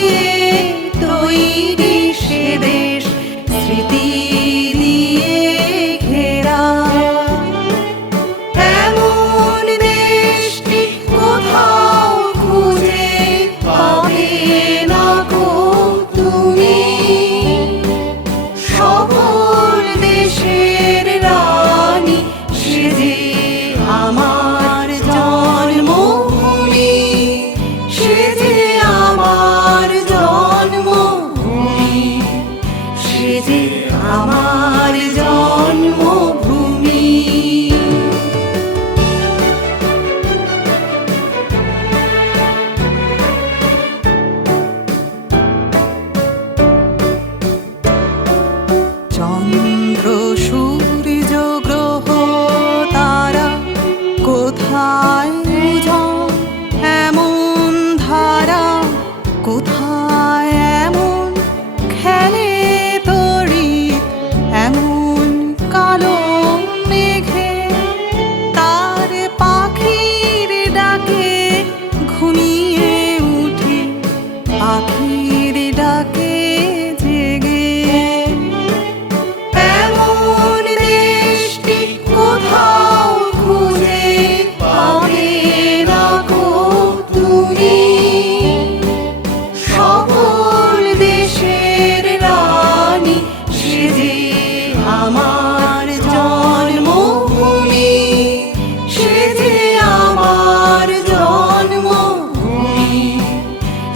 দিয়ে তৈরি সে দেশ, স্মৃতি দিয়ে ঘেরা। এমন দেশটি কোথাও খুঁজে পাবে না গো তুমি। সকল দেশের রানী সে যে আমার জন্মভূমি, সে যে আমার জন্মভূমি, সে যে আমার জন্মভূমি। চন্দ্র সূর্য গ্রহ তারা কোথায় উজান, এমন ধারা কোথায় এমন খেলে তড়িৎ, এমন কালো মেঘে তার পাখির ডাকে ঘুমিয়ে উঠি, পাখির ডাকে জেগে। এমন দেশটি কোথাও খুঁজে পাবে না গো তুমি। সকল দেশের রানী সে যে আমার জন্মভূমি, সে যে আমার জন্মভূমি,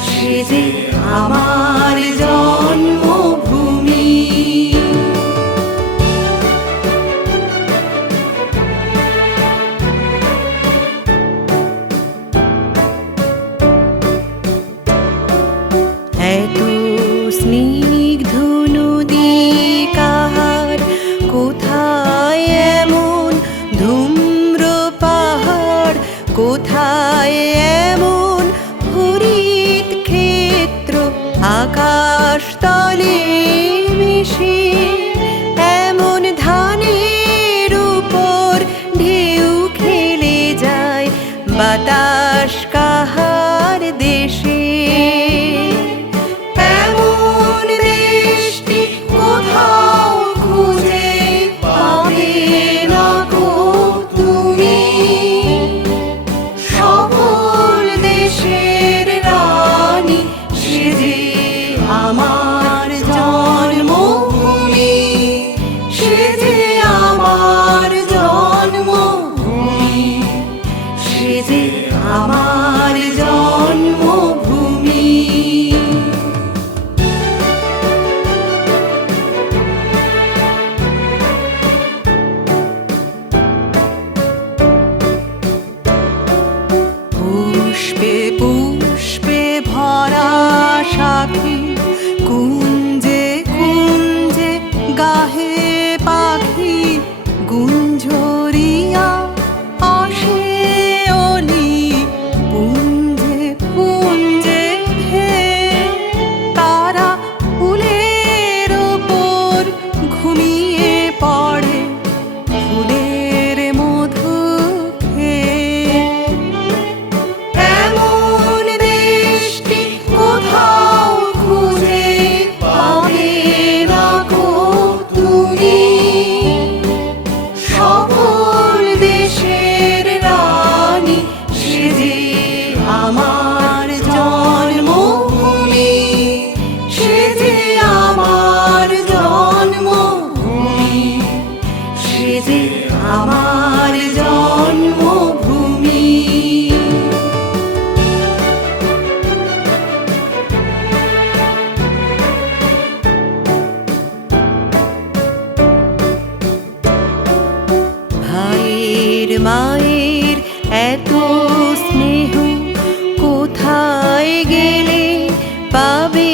সে যে আমার জন্মভূমি। এত স্নিগ্ধ নদী কাহার, কোথায় এমন ধূম্র পাহাড়, কোথায় এমন হরিত ক্ষেত্র আকাশ তলে মিশে, এমন ধানের উপর ঢেউ খেলে যায় বাতাস কাহার দেশে। এমন দেশটি কোথাও খুঁজে পাবে না গো তুমি। সকল দেশের রানী সে যে আমার জন্মভূমি, সে যে আমার জন্মভূমি, সে যে আমার জন্মভূমি। পুষ্পে পুষ্পে ভরা সাথী, কুঞ্জে কুঞ্জে গাহে পাখি, গুঞ্জরিয়া আসে অলি, পুঞ্জে পুঞ্জে হে তারা ফুলের ওপর ঘুমিয়ে পড়ে, ফুলের মধু খেয়ে। এমন দেশটি কোথাও খুঁজে পাবে না গো তুমি। সকল দেশের রানী সে যে আমার জন্মভূমি, সে যে আমার জন্মভূমি, সে যে আমার জন্মভূমি। ভাইয়ের মায়ের এত স্নেহ কোথায় গেলে পাবে